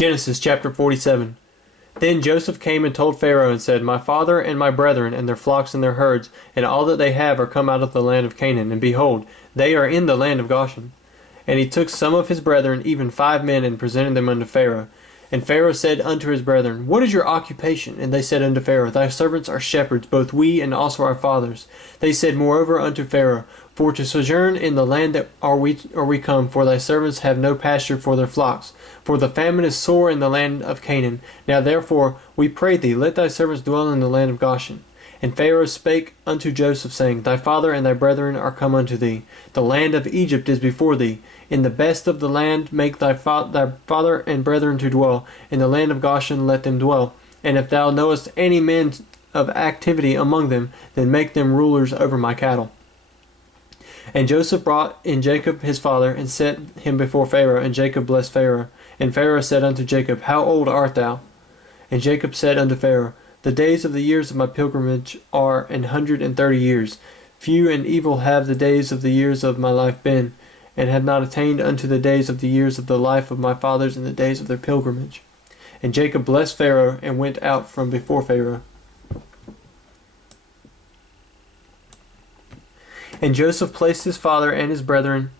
Genesis chapter 47. Then Joseph came and told Pharaoh and said, My father and my brethren and their flocks and their herds and all that they have are come out of the land of Canaan, and behold, they are in the land of Goshen. And he took some of his brethren, even 5 men, and presented them unto Pharaoh. And Pharaoh said unto his brethren, What is your occupation? And they said unto Pharaoh, Thy servants are shepherds, both we and also our fathers. They said moreover unto Pharaoh, For to sojourn in the land that are we come, for thy servants have no pasture for their flocks. For the famine is sore in the land of Canaan. Now therefore, we pray thee, let thy servants dwell in the land of Goshen. And Pharaoh spake unto Joseph, saying, Thy father and thy brethren are come unto thee. The land of Egypt is before thee. In the best of the land make thy father and brethren to dwell. In the land of Goshen let them dwell. And if thou knowest any men of activity among them, then make them rulers over my cattle. And Joseph brought in Jacob his father, and set him before Pharaoh, and Jacob blessed Pharaoh. And Pharaoh said unto Jacob, How old art thou? And Jacob said unto Pharaoh, The days of the years of my pilgrimage are 130 years. Few and evil have the days of the years of my life been, and have not attained unto the days of the years of the life of my fathers in the days of their pilgrimage. And Jacob blessed Pharaoh, and went out from before Pharaoh. And Joseph placed his father and his brethren,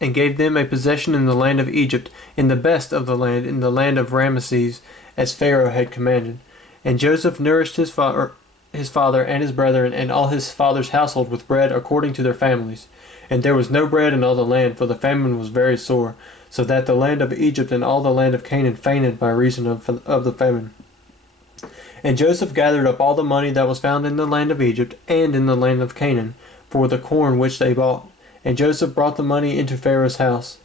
and gave them a possession in the land of Egypt, in the best of the land, in the land of Ramesses, as Pharaoh had commanded. And Joseph nourished his father and his brethren, and all his father's household with bread according to their families. And there was no bread in all the land, for the famine was very sore, so that the land of Egypt and all the land of Canaan fainted by reason of the famine. And Joseph gathered up all the money that was found in the land of Egypt and in the land of Canaan, for the corn which they bought. And Joseph brought the money into Pharaoh's house.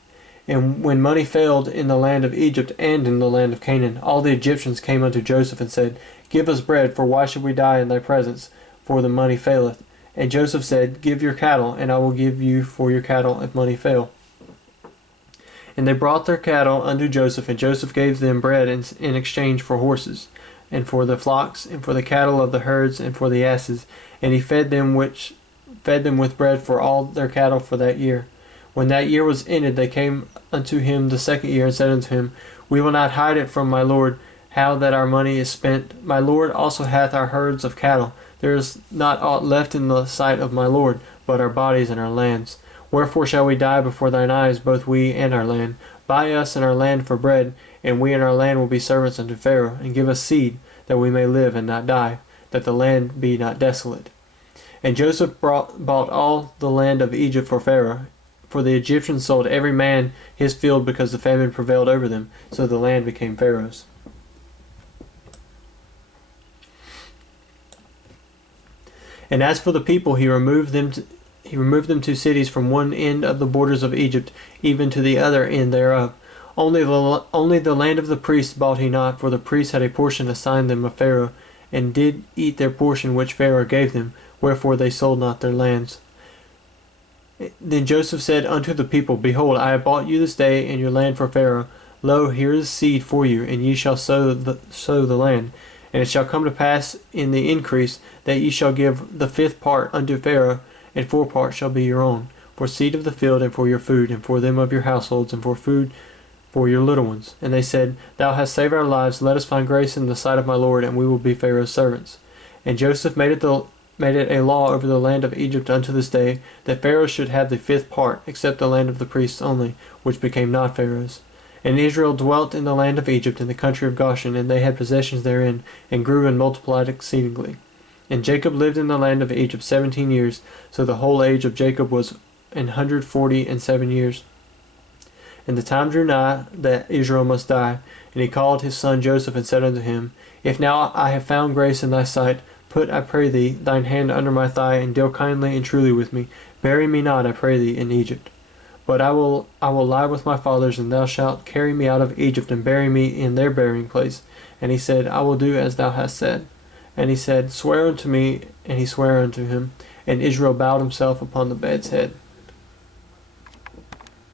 And when money failed in the land of Egypt and in the land of Canaan, all the Egyptians came unto Joseph and said, Give us bread, for why should we die in thy presence? For the money faileth. And Joseph said, Give your cattle, and I will give you for your cattle if money fail. And they brought their cattle unto Joseph, and Joseph gave them bread in exchange for horses, and for the flocks, and for the cattle of the herds, and for the asses. And he fed them with bread for all their cattle for that year. When that year was ended, they came unto him the second year, and said unto him, We will not hide it from my lord, how that our money is spent. My lord also hath our herds of cattle. There is not aught left in the sight of my lord, but our bodies and our lands. Wherefore shall we die before thine eyes, both we and our land? Buy us and our land for bread, and we and our land will be servants unto Pharaoh, and give us seed, that we may live and not die, that the land be not desolate. And Joseph bought all the land of Egypt for Pharaoh, for the Egyptians sold every man his field, because the famine prevailed over them, so the land became Pharaoh's. And as for the people, he removed them to cities from one end of the borders of Egypt, even to the other end thereof. Only the land of the priests bought he not, for the priests had a portion assigned them of Pharaoh, and did eat their portion which Pharaoh gave them, wherefore they sold not their lands. Then Joseph said unto the people, Behold, I have bought you this day and your land for Pharaoh. Lo, here is seed for you, and ye shall sow the land. And it shall come to pass in the increase, that ye shall give the 5th part unto Pharaoh, and 4 parts shall be your own, for seed of the field, and for your food, and for them of your households, and for food for your little ones. And they said, Thou hast saved our lives, let us find grace in the sight of my lord, and we will be Pharaoh's servants. And Joseph made it a law over the land of Egypt unto this day, that Pharaoh should have the 5th part, except the land of the priests only, which became not Pharaoh's. And Israel dwelt in the land of Egypt, in the country of Goshen, and they had possessions therein, and grew and multiplied exceedingly. And Jacob lived in the land of Egypt 17 years, so the whole age of Jacob was 147 years. And the time drew nigh that Israel must die, and he called his son Joseph, and said unto him, If now I have found grace in thy sight, put, I pray thee, thine hand under my thigh, and deal kindly and truly with me. Bury me not, I pray thee, in Egypt. But I will lie with my fathers, and thou shalt carry me out of Egypt, and bury me in their burying place. And he said, I will do as thou hast said. And he said, Swear unto me. And he sware unto him. And Israel bowed himself upon the bed's head.